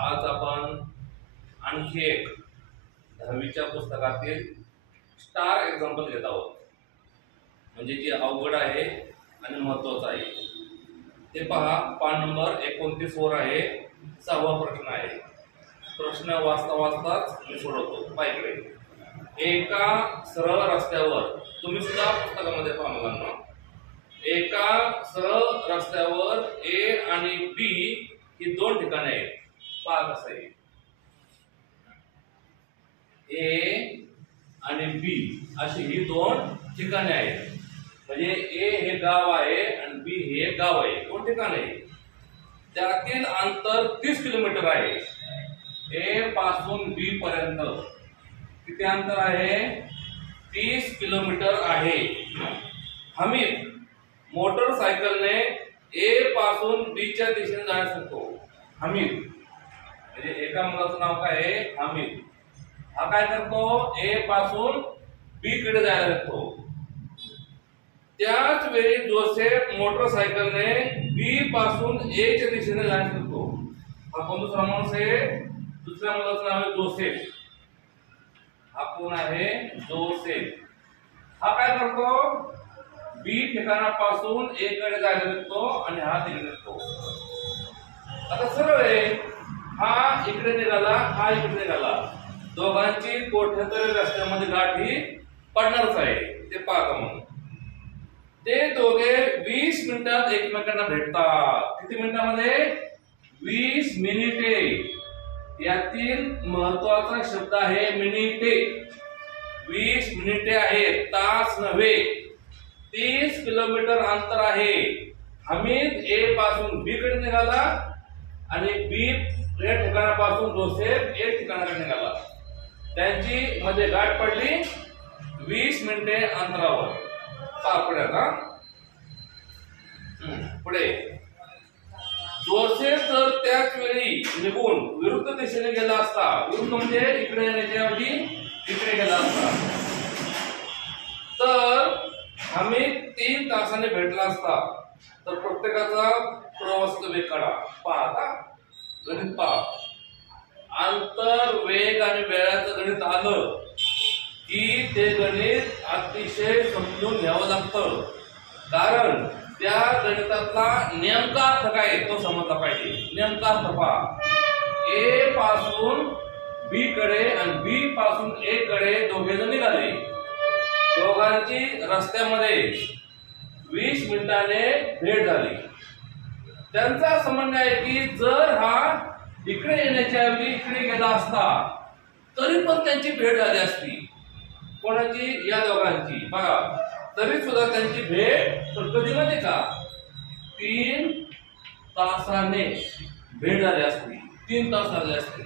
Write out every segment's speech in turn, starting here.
आज आपण आणखी एक 10वीच्या पुस्तकातील स्टार एक्झाम्पल घेत आहोत, म्हणजे जी अवघड आहे आणि महत्वाचं आहे ते पहा. पान नंबर 29 वर आहे, 6वा प्रश्न आहे. प्रश्न वाचता वाचताच मी सोडवतो. पाहिजे एका सरळ रस्त्यावर, तुम्ही सुद्धा पुस्तकामध्ये पहा मुलांना, एका सरळ रस्त्यावर ए आणि बी ही दोन ठिकाणे आहेत. पहा कसं आहे, ए आणि बी अशी ही दोन ठिकाणे आहेत. म्हणजे ए हे गाव आहे आणि बी हे गाव आहे, दोन ठिकाणे आहे. त्यातील अंतर 30 किलोमीटर आहे. ए पासून बी पर्यंत किती अंतर आहे? 30 किलोमीटर आहे. हमीद मोटरसायकलने ए पासून बी च्या दिशेने जाण्यास सांगतो. हमीद म्हणजे एका मुलाचं नाव काय आहे? हमीद. हा काय करतो? ए पासून बी कडे जायला लागतो. त्याच वेळी जोसेफ मोटरसायकलने बी पासून ए च्या दिशेने जाण्यास सांगतो. हा कोण दुसरा माणूस आहे? दुसऱ्या मुलाचं नाव आहे जोसेफ. हा कोण आहे? जोसेफ. हा काय करतो? बी ठिकाणापासून ए कडे जायला लागतो आणि हा तिकडे निघतो. आता सरळ आहे, हा इकडे निघाला, हा इकडे निघाला. दोघांची कोठ्यातरी रस्त्यामध्ये गाठ ही पडणारच आहे. ते पाहता म्हणून ते दोघे 20 मिनिटात एकमेकांना भेटतात. किती मिनिटांमध्ये? 20 मिनिटे. यातील महत्वाचा शब्द आहे मिनिटे. 20 मिनिटे आहे, तास नव्हे. 30 किलोमीटर अंतर आहे. हमीद ए पासून बी कडे निघाला आणि बी या ठिकाणापासून जोसेफ ए ठिकाणाकडे निघाला. त्यांची मध्ये गाठ पडली 20 मिनिटे अंतरावर. पुढे का पुढे जोसेफ तर त्याच वेळी निघून विरुद्ध दिशेने गेला असता. विरुद्ध म्हणजे इकडे येण्याच्याऐवजी इकडे गेला असता तर हमीद 3 तासाने भेटला असता. तर प्रत्येकाचा प्रवासाचा वेग काढा. पहा गणित पहा. अंतर, वेग आणि वेळाचं गणित आलं की ते गणित अतिशय समजून घ्यावं लागतं. कारण त्या गणितातला नेमका अर्थ काय तो समजला पाहिजे. नेमका अर्थ पहा. ए पासून बी कडे आणि बी पासून ए कडे दोघे जण निघाले. दोघांची रस्त्यामध्ये 20 मिनिटाने भेट झाली. त्यांचा असं म्हणणं आहे की जर हा इकडे येण्याच्या ऐवजी इकडे गेला असता तरी पण त्यांची भेट झाली असती. कोणाची? या दोघांची. बघा, तरी सुद्धा त्यांची भेट कधी माहिती का? 3 तासाने भेट झाली असती. 3 तास झाले असते.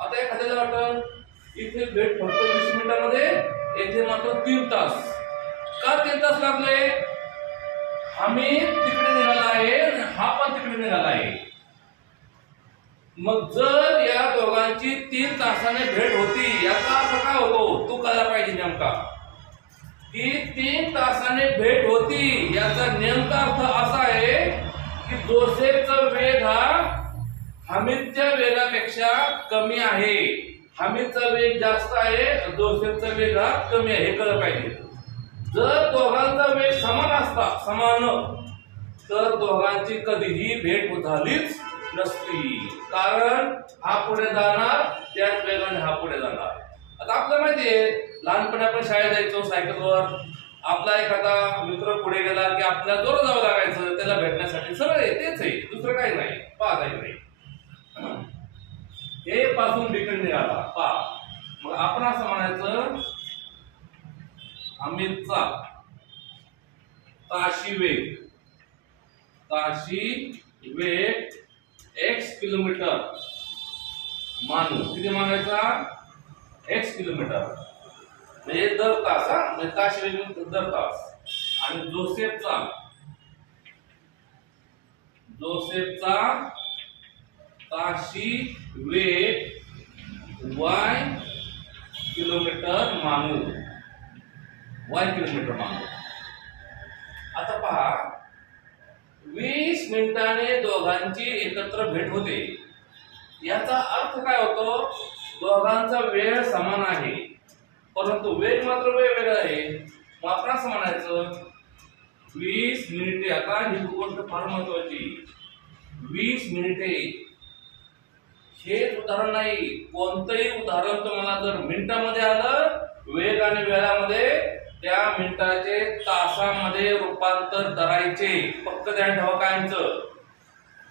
आता एखाद्याला वाटत इथे भेट फक्त 20 मिनिटांमध्ये, येथे मात्र 3 तास. का 3 तास लागले? आम्ही तिकडे निघाला आहे आणि हा पण तिकडे निघाला आहे. मग जर या दोघांची 3 तासाने भेट होती, याचा अर्थ काय होतो तू कळला पाहिजे नेमका. की 3 तासाने भेट होती याचा नेमका अर्थ असा आहे की जोसेफचा वेग हा हमीदच्या वेगापेक्षा कमी आहे. हमीदचा वेग जास्त आहे, जोसेफचा वेग हा कमी आहे. हे कळलं पाहिजे. जर दोघांचा वेग समान असता, समान, तर दोघांची कधीही भेट झालीच नसती. कारण हा पुढे जाणार, त्याच वेगाने हा पुढे जाणार. आता आपल्याला माहितीये, लहानपणी आपण शाळेत जायचो सायकलवर. आपला एखादा मित्र पुढे गेला की आपल्याला जोर जावं लागायचं त्याला भेटण्यासाठी. सरळ तेच आहे, दुसरं काही नाही. पाहता नाही. ए पासून बी कडे निघाला. पहा, मग आपण असं म्हणायचं, हमीदचा ताशी वेग x किलोमीटर मानू. किती मानायचा? x किलोमीटर म्हणजे दर तास. म्हणजे ताशी वेग दर तास. आणि जोसेफचा ताशी वेग y किलोमीटर मानू. आता पहा, 20 मिनिटाने दोघांची एकत्र भेट होते. याचा अर्थ काय होतो, दोघांचा वेळ समान आहे परंतु वेग मात्र वेगवेगळा आहे. मग आपण असं म्हणायचं 20 मिनिटे. आता ही गोष्ट फार महत्वाची. 20 मिनिटे हे उदाहरण नाही, कोणतंही उदाहरण तुम्हाला जर मिनिटामध्ये आलं, वेग आणि वेळामध्ये त्या मिनिटाचे तासामध्ये रूपांतर करायचे. फक्त ध्यान ठेवा कायमचं.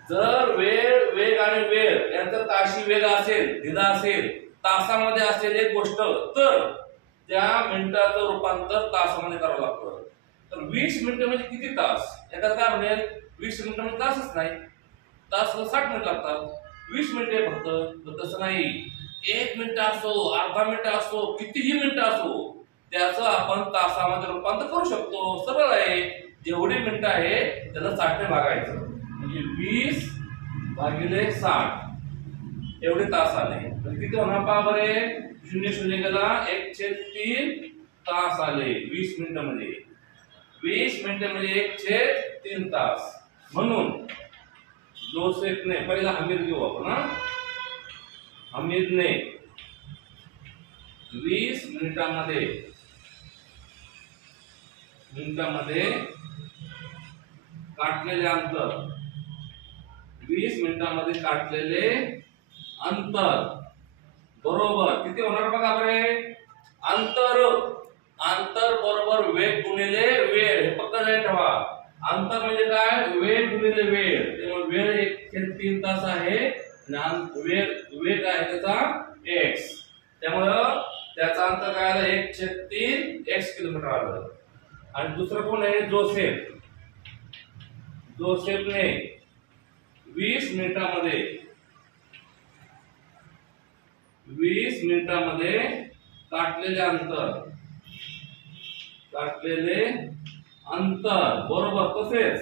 जर वेग आणि वेळ यांचा ताशी वेग असेल, दिला असेल, तासामध्ये असेल एक गोष्ट, तर त्या मिनिटाचं रूपांतर तासामध्ये करावं लागतं. तर 20 मिनिटं म्हणजे किती तास? एखादा काय म्हणेल 20 मिनिटं म्हणजे तासच नाही, तास 60 मिनिट लागतात, 20 मिनिटे फक्त. तर तसं नाही. 1 मिनिट असो, अर्धा मिनिट असो, कितीही मिनिटं असो, त्याचं आपण तासामध्ये रूपांतर करू शकतो. सरळ आहे. जेवढी मिनिटं आहे त्याला 60 ने भागायचं, म्हणजे 20 भागिले 60 एवढे तास आले. तर किती होणार पहा बरे. 0 0 गेला, 1/3 तास आले 20 मिनिटं मध्ये. 20 मिनिटं म्हणजे 1/3 तास. म्हणून जोसेफने, पहिला हमीद घेऊ आपण. हमीदने 20 मिनिटांमध्ये काटलेले अंतर, 20 मिनिटांमध्ये काटलेले अंतर बरोबर किती होणार बघा बरे. अंतर बरोबर वेग गुणिले वेळ. हे फक्त नाही ठेवा. अंतर म्हणजे काय, वेग गुणिले वेळ. त्यामुळे वेळ 1/3 तास आहे आणि वेग आहे त्याचा x. त्यामुळं त्याचा अंतर काय आलं, 1/3 x किलोमीटर आलं. आणि दुसरं कोण आहे, जोसेफ. जोसेफने 20 मिनिटांमध्ये काटलेले अंतर बरोबर. तसेच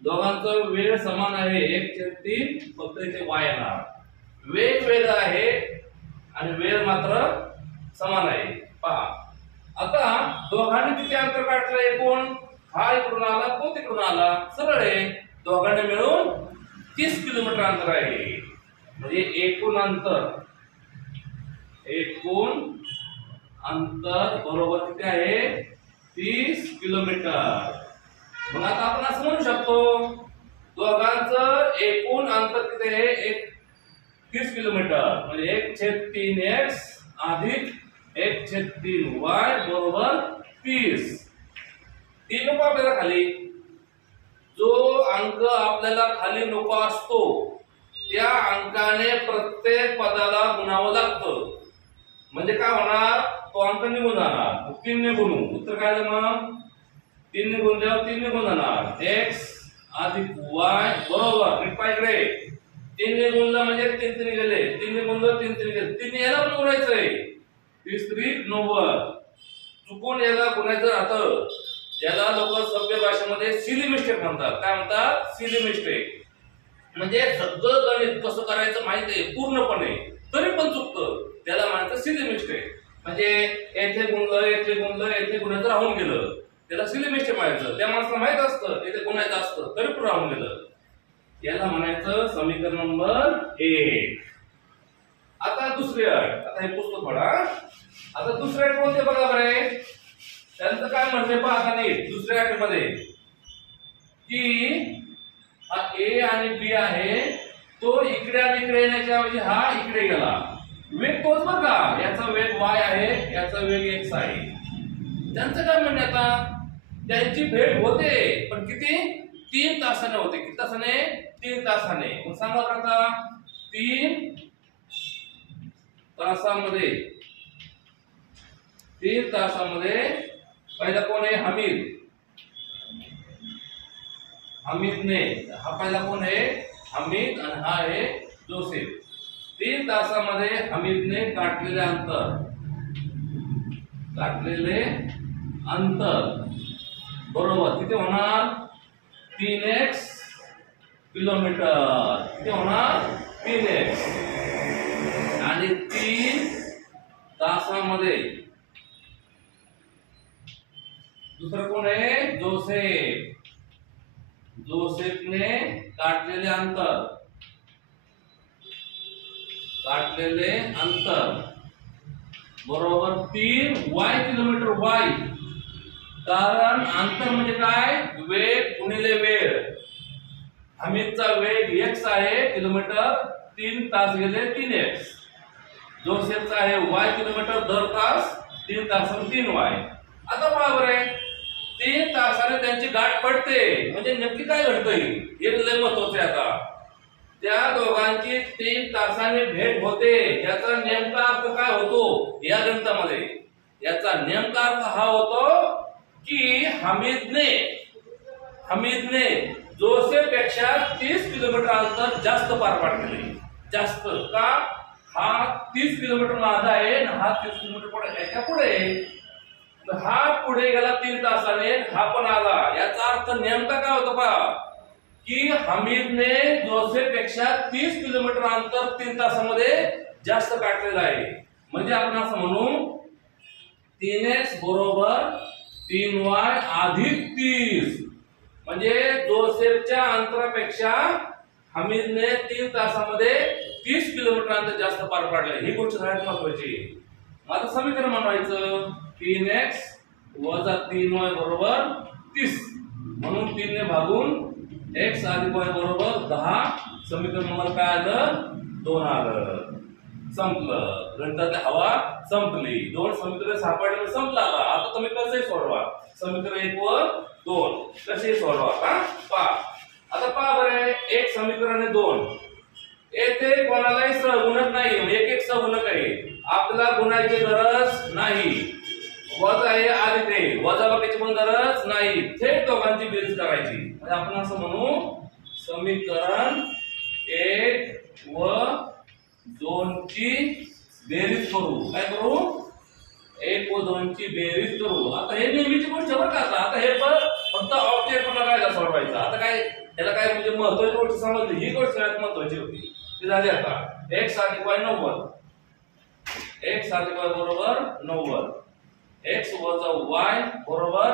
दोघांचा वेळ समान आहे, 1/3, फक्त इथे y येणार. वेग वेगळा आहे आणि वेळ मात्र समान आहे. पहा आता दोघांनी किती अंतर काढलं एकूण. हा इकडून आला, तो तिकडून आला. सरळ आहे. दोघांनी मिळून 30 किलोमीटर अंतर आहे. म्हणजे एकूण अंतर बरोबर किती आहे, 30 किलोमीटर. मग आता आपण असं म्हणू शकतो दोघांचं एकूण अंतर किती आहे, 30 किलोमीटर. म्हणजे 1/3x अधिक 1/3y बरोबर 30. 3 नको आपल्याला खाली. जो अंक आपल्याला खाली नको असतो त्या अंकाने प्रत्येक पदाला गुणावं लागतं. म्हणजे काय होणार, तो अंक निघून जाणार. 3 ने गुणू, उत्तर काय आलं मग. 3 ने गुणल्यावर 3 ने गुण जाणार, x अधिक y बरोबर. नीट पाहिजे. 3 ने गुणलं म्हणजे 3 3 गेले, 3 ने गुणलं 3 3 गेले. 3 याला पण गुणायचंय, 30 3 90. चुकून याला गुणायचं राहतं. याला लोक सभ्य भाषेमध्ये सिली मिस्टेक म्हणतात. काय म्हणतात, सिली मिस्टेक. म्हणजे सगळं गणित कसं करायचं माहिती आहे पूर्णपणे, तरी पण चुकतं, त्याला म्हणायचं सिली मिस्टेक. म्हणजे येथे गुणायचं राहून गेलं, त्याला सिली मिस्टेक म्हणायचं. त्या माणसाला माहित असतं येथे गुणायचं असतं, तरी पण राहून गेलं, याला म्हणायचं समीकरण नंबर 1. आता दुसरी अट. आता हे पुस्तक पडा. आता दुसऱ्या अट कोणते बघा बरे. त्यांचं काय म्हणते पहा आता नीट. दुसऱ्या अटीमध्ये की हा ए आणि बी आहे, तो इकडे आणि इकडे येण्याच्या ऐवजी हा इकडे गेला. वेग तोच बरं का, याचा वेग y आहे, याचा वेग x आहे. त्यांचं काय म्हणणे, आता त्यांची भेट होते पण किती, 3 तासाने होते. किती तासाने, 3 तासाने. मग सांगा बरं आता 3 तासामध्ये, 3 तासामध्ये पहिला कोण आहे, हमीदने. हा पहिला कोण आहे, हमीद, आणि हा आहे जोसेफ. 3 तासामध्ये हमीदने काटलेले अंतर बरोबर किती होणार, 3x किलोमीटर. किती होणार, 3x. आणि 3 तासामध्ये दुसरं कोण आहे, जोसेफने काटलेले अंतर गाठलेले अंतर बरोबर 3 y किलोमीटर y, कारण अंतर म्हणजे काय, वेग गुणिले वेळ. हमीदचा वेग x आहे किलोमीटर, 3 तास गेले 3x. जोसेफचा आहे y किलोमीटर दर तास, 3 तासाने 3y. आता पहा बरं, 3 तासाने त्यांची गाठ पडते म्हणजे नक्की काय घडतंय हे लय महत्वाचं आहे. आता त्या दोघांची 3 तासाने भेट होते, याचा नेमका अर्थ काय होतो या ग्रंथामध्ये? याचा नेमका अर्थ हा होतो की हमीदने जोसेफ पेक्षा 30 किलोमीटर अंतर जास्त पार पाडले. जास्त का? हा 30 किलोमीटर माझा आहे आणि हा 30 किलोमीटर पुढे, याच्या पुढे हा पुढे गेला 3 तासाने, हा पण आला. याचा अर्थ नेमका काय होतो पहा, की हमीदने जोसेफ पेक्षा 30 किलोमीटर अंतर 3 तासामध्ये जास्त काढलेलं आहे. म्हणजे आपण असं म्हणू 3x बरोबर 3y अधिक 30, म्हणजे जोसेफच्या अंतरापेक्षा हमीदने 3 तासामध्ये 30 किलोमीटर अंतर जास्त पार पाडले. ही गोष्ट सगळ्यात महत्वाची. आता समीकरण बनवायचं 3x वजा 3y बरोबर 30, म्हणून 3 ने भागून x अधिक y बरोबर 10. समीकरण नंबर काय आलं? 2 आलं. संपलं, गणितातली हवा संपली. 2 समीकरण सापडले, संपला. आता तुम्ही कसंही सोडवा, समीकरण 1 व 2 कसे सोडवा का? पहा आता, पहा बरं, एक समीकरण आहे 2. येथे कोणालाही सहगुणक नाही, एक एक सहगुणक आहे. आपल्याला गुणायची गरज नाही. वजा आहे अधिक आहे, वजाबाकीची पण गरज नाही. थेट दोघांची बेरीज करायची. म्हणजे आपण असं म्हणू समीकरण 1 व 2 ची बेरीज करू. काय करू? 1 व 2 ची बेरीज करू. आता हे नेहमीची गोष्ट बरं का. आता हे फक्त ऑब्जेक्ट पण काय सोडवायचं. आता काय याला काय म्हणजे महत्वाची गोष्ट समजली, ही गोष्ट सगळ्यात महत्वाची होती. ती झाली. आता x अधिक y 90, x अधिक y बरोबर 90, x वजा y बरोबर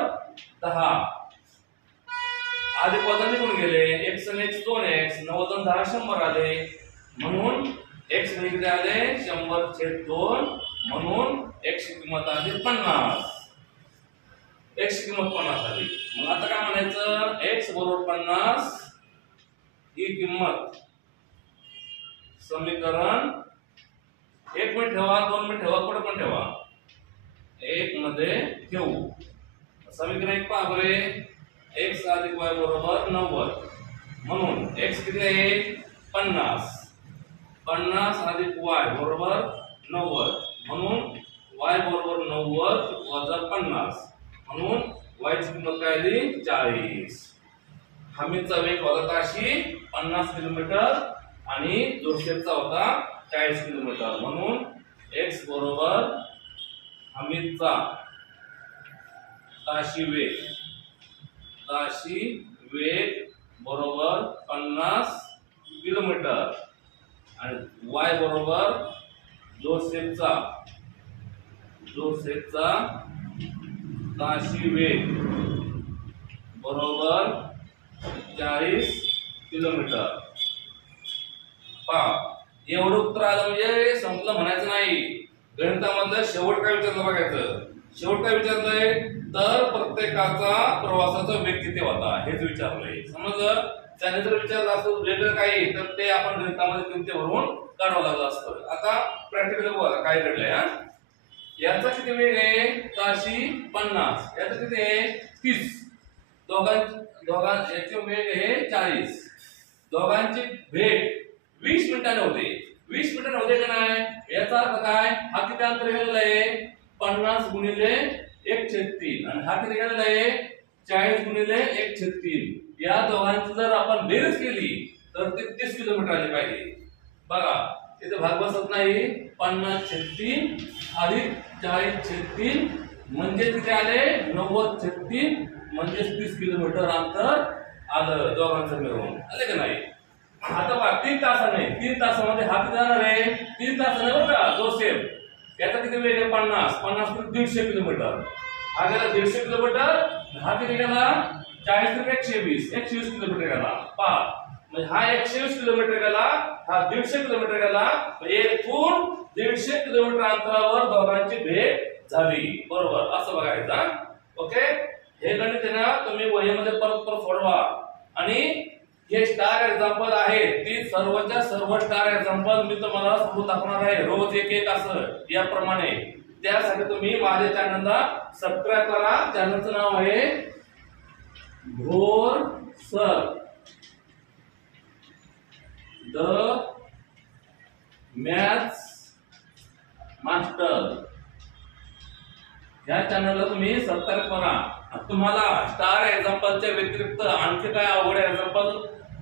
10. अधिक वजा निघून गेले, x आणि x 2x, 90 आणि 10 100 आले. म्हणून x किती आले? 100/2. म्हणून x ची किंमत आली 50. x ची किंमत 50 आली. मग आता काय म्हणायचं? x बरोबर 50 ही किंमत समीकरण 1 मध्ये ठेवा, 2 मध्ये ठेवा, पुढे पण ठेवा. 1 मध्ये ठेवू. समीकरण 1 पहा बरे, x अधिक y बरोबर 90, म्हणून x किती आहे? 50. 50 अधिक y बरोबर 90, म्हणून y बरोबर 90 वजा 50, म्हणून y ची किंमत काय आली? 40. हमीदचा वेग होता ताशी 50 किलोमीटर आणि जोसेफचा होता 40 किलोमीटर. म्हणून x बरोबर हमीदचा ताशी वेग बरोबर 50 किलोमीटर आणि y बरोबर जोसेफचा ताशी वेग बरोबर 40 किलोमीटर. पहा एवढं उत्तर आलं म्हणजे संपलं म्हणायचं नाही. गणितामधलं शेवट काय विचारलं बघायचं. शेवट काय विचारलंय तर प्रत्येकाचा प्रवासाचा वेग किती होता हेच विचारलंय. समजलं? त्याने जर विचारलं असतं वेगळं काही तर ते आपण गणितामध्ये किमती भरून काढावं लागलं असतं. आता प्रॅक्टिकली बघा काय घडलंय. याचा किती वेग आहे? ताशी 50. याचा किती आहे? 30. दोघांचे वेग आहे 40. दोघांची भेट 20 मिनिटांनी होते. 20 मिनिटांनी होते का नाही? याचा अर्थ काय? हा किती अंतर गेलेला आहे? 50 गुणिले 1/3 आणि हा किती गेलेला आहे? 40 गुणिले 1/3. या दोघांची जर आपण बेरीज केली तर ते 30 किलोमीटर आले पाहिजे. बघा इथे भाग बसत नाही. 50/3 अधिक 40/3 म्हणजे किती आले? 90/3 म्हणजे 30 किलोमीटर अंतर आलं दोघांचं मिळून. आले का नाही? आता बघा 3 तासाने 3 तासामध्ये हा किती जाणार आहे? 3 तासाने बघा जोसेफ याचा किती वेग आहे? 50. 50 ते 150 किलोमीटर. हा गेला 150 किलोमीटर. हा किती गेला? 40 ते 120 किलोमीटर गेला. पहा म्हणजे हा 120 किलोमीटर गेला, हा 150 किलोमीटर गेला. एक मीटर अंतरावर दोघांची भेट झाली. बरोबर असं बघायचं. ओके, हे गणित आहे ना तुम्ही वहीमध्ये परत परत सोडवा. आणि हे स्टार एक्झाम्पल आहे ती सर्वच्या सर्व स्टार एक्झाम्पल मी तुम्हाला सोडून दाखवणार आहे रोज एक एक असं याप्रमाणे. त्यासाठी तुम्ही माझ्या चॅनलला सबस्क्राईब करा. चॅनलचं नाव आहे Bhor sir the maths master. या चॅनलला तुम्ही सबस्क्राईब करा. तुम्हाला स्टार एक्झाम्पलच्या व्यतिरिक्त आणखी काय अवघड एक्झाम्पल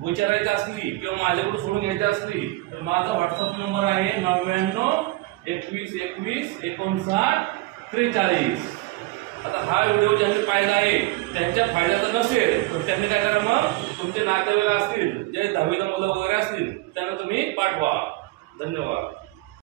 विचारायची असली किंवा माझ्याकडून सोडून घ्यायची असली तर माझा व्हॉट्सअप नंबर आहे 99 21 21 59 43. आता हा व्हिडिओ ज्यांनी पाहिला आहे त्यांच्या फायद्याचा नसेल तर त्यांनी काय करा, मग तुमचे नातेवाईक असतील जे 10वीला मुलं वगैरे असतील त्यांना तुम्ही पाठवा. धन्यवाद.